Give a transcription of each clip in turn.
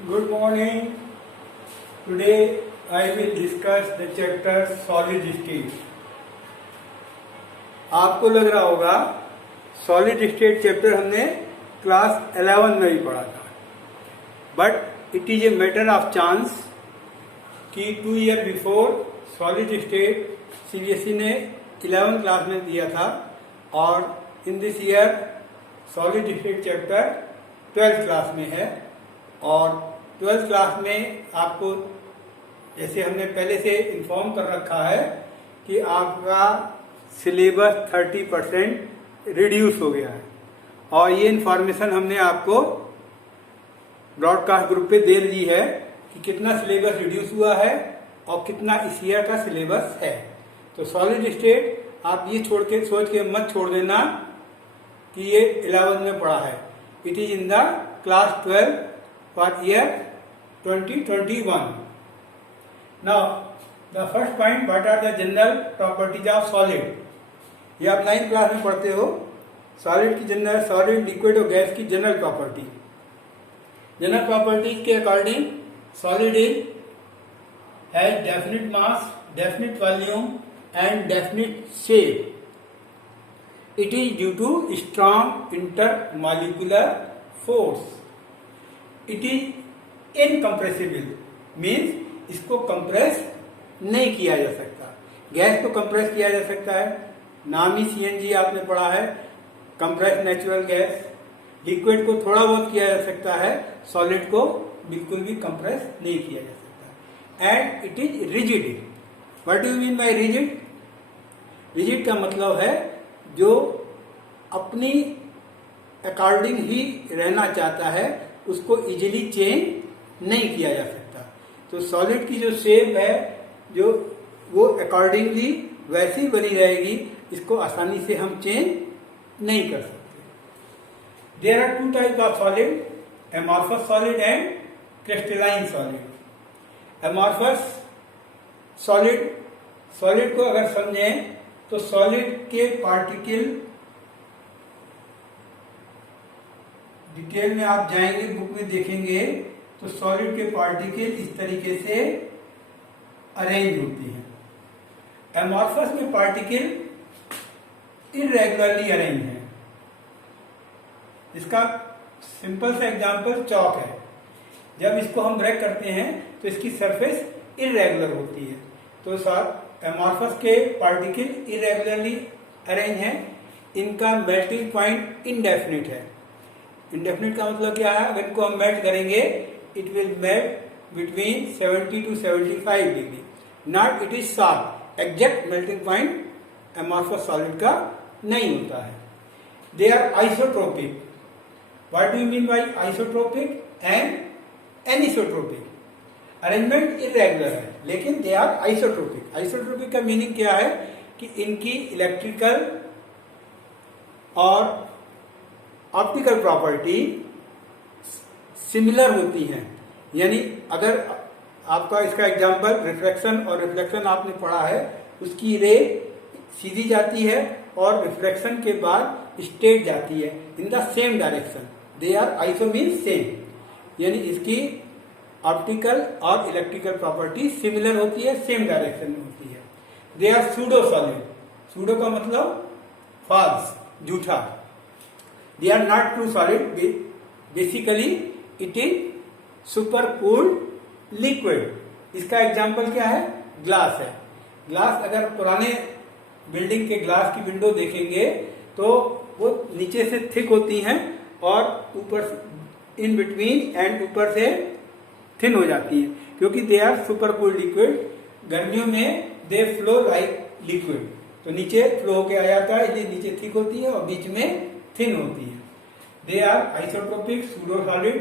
Good morning. Today I will discuss the chapter solid state. आपको लग रहा होगा सॉलिड स्टेट चैप्टर हमने क्लास 11 में भी पढ़ा था, but it is a matter of chance कि 2 year before solid state CBSE ने 11 क्लास में दिया था और in this year solid state chapter 12 class में है। और 12th क्लास में आपको जैसे हमने पहले से इन्फॉर्म कर रखा है कि आपका सिलेबस 30% रिड्यूस हो गया है और ये इन्फॉर्मेशन हमने आपको ब्रॉडकास्ट ग्रुप पे दे दी है कि कितना सिलेबस रिड्यूस हुआ है और कितना इस ईयर का सिलेबस है। तो सॉलिड स्टेट आप ये सोच के मत छोड़ देना कि ये 11 में पढ़ा है। It is in the class 12 for year 2021. Now, the first point, what are the general properties of solid? ये आप 9th क्लास में पढ़ते हो, सॉलिड की जनरल, सॉलिड, लिक्विड और गैस की जनरल प्रॉपर्टी। जनरल प्रॉपर्टीज के according solid is has definite mass, definite volume and definite shape. It is due to strong intermolecular force. It is incompressible, means इसको compress नहीं किया जा सकता। Gas को compress किया जा सकता है, नाम ही सीएनजी आपने पढ़ा है, कंप्रेस नेचुरल गैस। लिक्विड को थोड़ा बहुत किया जा सकता है, सॉलिड को बिल्कुल भी कंप्रेस नहीं किया जा सकता। And it is rigid. What do you mean bye rigid? Rigid का मतलब है जो अपनी अकॉर्डिंग ही रहना चाहता है, उसको इजीली चेंज नहीं किया जा सकता। तो सॉलिड की जो शेप है जो वो अकॉर्डिंगली वैसी बनी रहेगी, इसको आसानी से हम चेंज नहीं कर सकते। There are 2 types of solid, amorphous solid and crystalline solid. Amorphous solid, solid को अगर समझें तो सॉलिड के पार्टिकल, डिटेल में आप जाएंगे बुक में देखेंगे तो सॉलिड के पार्टिकल इस तरीके से अरेंज होते हैं। एमॉर्फस में पार्टिकल इरेगुलरली अरेंज है। इसका सिंपल सा एग्जांपल चौक है। जब इसको हम ब्रेक करते हैं तो इसकी सरफेस इरेगुलर होती है। तो एमॉर्फस के पार्टिकल इरेगुलरली अरेंज है। इनका मेल्टिंग पॉइंट इनडेफिनिट है। इंडेफिनिट का मतलब क्या है? अगर इनको हम मेल्ट करेंगे it will melt between 70 to 75 degree, not it is sharp. Exact melting point amorphous solid का नहीं होता है। They are isotropic. What do you mean by isotropic and anisotropic? Arrangement irregular है लेकिन दे आर आइसोट्रोपिक। आइसोट्रोपिक का meaning क्या है कि इनकी इलेक्ट्रिकल और ऑप्टिकल प्रॉपर्टी सिमिलर होती हैं। यानी अगर आपका इसका एग्जांपल रिफ्लेक्शन और रिफ्लेक्शन आपने पढ़ा है, उसकी रे सीधी जाती है और रिफ्लेक्शन के बाद स्ट्रेट जाती है in the same direction. They are iso means same, यानी इसकी ऑप्टिकल और इलेक्ट्रिकल प्रॉपर्टी सिमिलर होती है, सेम डायरेक्शन में होती है। They are pseudo solid. Pseudo का मतलब फॉल्स, झूठा। They are not true solid. Basically, it is supercooled liquid. इसका एग्जाम्पल क्या है? ग्लास है। ग्लास, अगर पुराने बिल्डिंग के ग्लास की विंडो देखेंगे तो वो नीचे से थिक होती हैं और ऊपर इन बिटवीन एंड ऊपर से थिन हो जाती है, क्योंकि दे आर सुपरकूल्ड लिक्विड। गर्मियों में दे फ्लो लाइक लिक्विड, तो नीचे फ्लो होके आ जाता है, इसलिए नीचे थिक होती है और बीच में थिन होती है। They are isotropic, pseudo solid,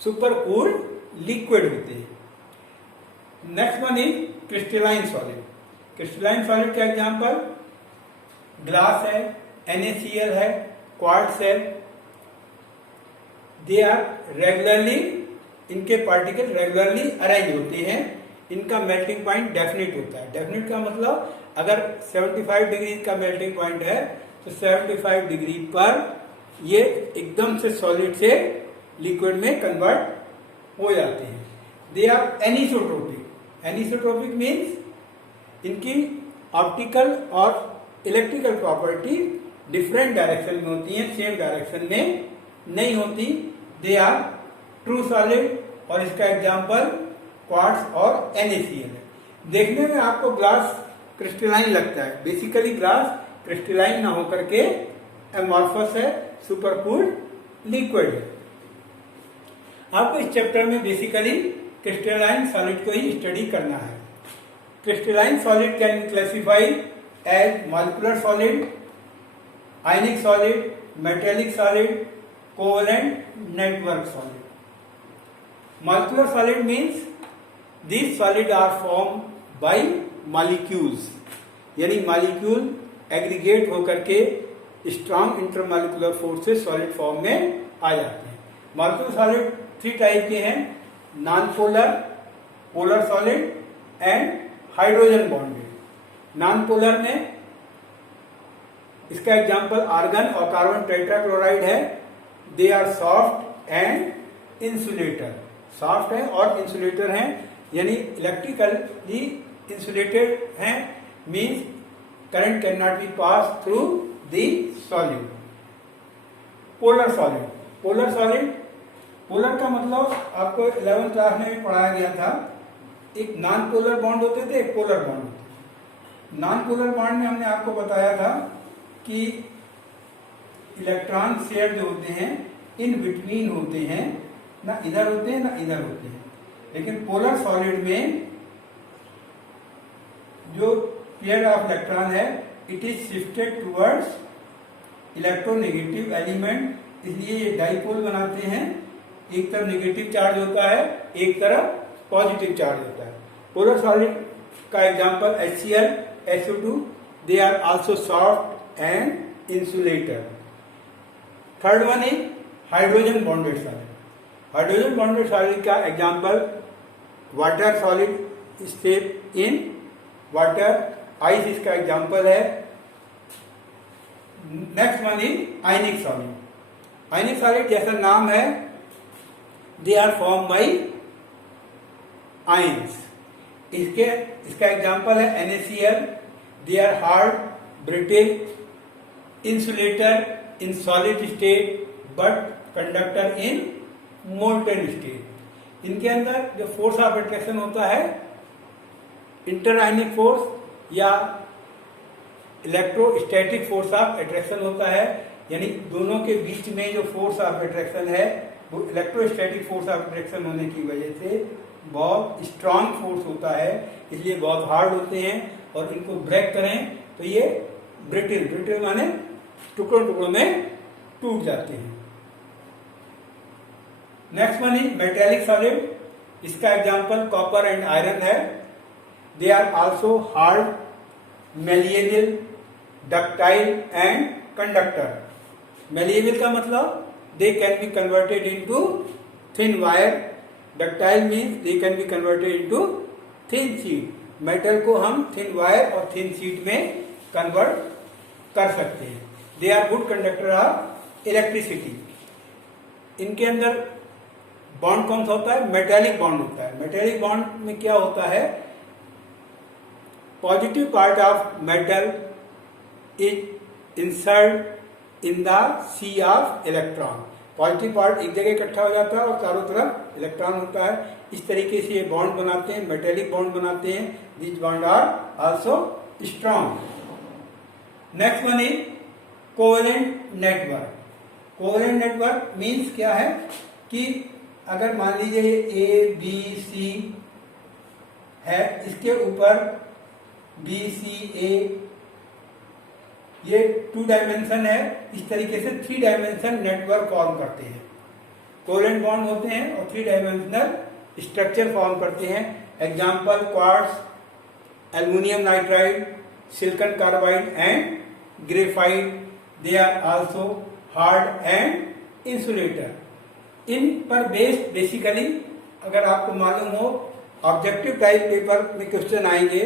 super cooled liquid होते हैं। Next one is crystalline solid. Crystalline solid का एग्जांपल ग्लास है, NaCl है, क्वार्ट्ज है। दे आर रेगुलरली, इनके पार्टिकल रेगुलरली अरेंज होते हैं। इनका मेल्टिंग पॉइंट डेफिनिट होता है। डेफिनिट का मतलब अगर 75 डिग्री का मेल्टिंग पॉइंट है तो 75 डिग्री पर ये एकदम से सॉलिड से लिक्विड में कन्वर्ट हो जाते हैं। They are anisotropic. Anisotropic means इनकी ऑप्टिकल और इलेक्ट्रिकल प्रॉपर्टी डिफरेंट डायरेक्शन में होती हैं, सेम डायरेक्शन में नहीं होती। दे आर ट्रू सॉलिड, और इसका एग्जांपल क्वार्ट्ज और NaCl है। देखने में आपको ग्लास क्रिस्टलाइन लगता है, बेसिकली ग्लास क्रिस्टलाइन ना होकर के एमॉर्फस है, सुपरकूल्ड लिक्विड है। आपको इस चैप्टर में बेसिकली क्रिस्टलाइन सॉलिड को ही स्टडी करना है। Crystalline solid can be classified as molecular solid, ionic solid, metallic solid, covalent network solid. Molecular solid means these solid are formed by molecules, यानी molecule aggregate होकर के strong intermolecular force से solid form में आ जाते हैं। Molecular solid 3 type के हैं, non polar, polar solid and hydrogen bonded. Non polar में इसका एग्जांपल आर्गन और कार्बन टेट्राक्लोराइड है। They are soft and insulator. Soft है और इंसुलेटर हैं, यानी इलेक्ट्रिकली इंसुलेटेड हैं, means current can not be pass through the solid. Polar solid. Polar का मतलब आपको 11th क्लास में भी पढ़ाया गया था। एक नॉन पोलर बॉन्ड होते थे, एक पोलर बॉन्ड होते थे। नॉन पोलर बॉन्ड में हमने आपको बताया था कि इलेक्ट्रॉन शेयर जो होते हैं इन बिटवीन होते हैं, ना इधर होते हैं ना इधर होते हैं। लेकिन पोलर सॉलिड में जो पेयर ऑफ इलेक्ट्रॉन है it is shifted towards electronegative element, इसलिए ये डाइपोल बनाते हैं। एक तरफ नेगेटिव चार्ज होता है, एक तरफ पॉजिटिव चार्ज होता है। पोलर सॉलिड का example HCl, SO2, they are also soft and insulator. Third one is hydrogen bonded solid. Hydrogen bonded solid का example water solid step in water, ice इसका example है। Next one is ionic solid. Ionic solid जैसा नाम है, they are form by ions. इसका example है NaCl। They are hard, brittle, insulator in solid state but conductor in molten state. इनके अंदर जो फोर्स ऑफ अट्रैक्शन होता है, इंटर आयनिक फोर्स या इलेक्ट्रोस्टैटिक फोर्स ऑफ अट्रैक्शन होता है, यानी दोनों के बीच में जो फोर्स ऑफ अट्रैक्शन है वो इलेक्ट्रोस्टैटिक फोर्स ऑफ अट्रैक्शन होने की वजह से बहुत स्ट्रांग फोर्स होता है, इसलिए बहुत हार्ड होते हैं। और इनको ब्रेक करें तो ये ब्रिटिल माने टुकड़ों टुकड़ों में टूट जाते हैं। Next one is metallic solid. इसका एग्जांपल कॉपर एंड आयरन है। They are also hard, malleable, ductile and conductor. Malleable का मतलब they can be converted into thin wire, ductile means they can be converted into thin sheet. Metal को हम thin wire और thin sheet में convert कर सकते हैं। They are good conductor of electricity. इनके अंदर बॉन्ड कौन सा होता है? मेटेलिक बॉन्ड होता है। मेटेलिक बॉन्ड में क्या होता है? Positive part of metal is insert in the sea of electron. Positive part एक जगह इकट्ठा हो जाता है और चारों तरफ इलेक्ट्रॉन होता है। इस तरीके से ये बॉन्ड बनाते हैं, मेटेलिक बॉन्ड बनाते हैं। This bond are also strong. Next one is covalent network. Covalent network means क्या है कि अगर मान लीजिए ए बी सी है, इसके ऊपर बी सी ए, ये 2 डायमेंशन है, इस तरीके से 3 डायमेंशन नेटवर्क फॉर्म करते हैं। कोवेलेंट बॉन्ड होते हैं और 3 डायमेंशनल स्ट्रक्चर फॉर्म करते हैं। Example quartz, aluminium nitride, silicon carbide and graphite. They are also hard and insulator. इन पर बेस्ड बेसिकली अगर आपको मालूम हो, ऑब्जेक्टिव टाइप पेपर में क्वेश्चन आएंगे।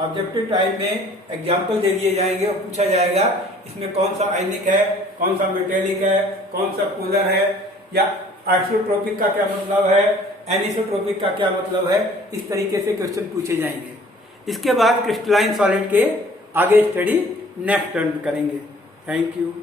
ऑब्जेक्टिव टाइप में एग्जाम्पल दे दिए जाएंगे और पूछा जाएगा इसमें कौन सा आयनिक है, कौन सा मेटेलिक है, कौन सा पोलर है, या आइसोट्रोपिक का क्या मतलब है, एनिसोट्रोपिक का क्या मतलब है, इस तरीके से क्वेश्चन पूछे जाएंगे। इसके बाद क्रिस्टलाइन सॉलिड के आगे स्टडी नेक्स्ट टर्न करेंगे। Thank you.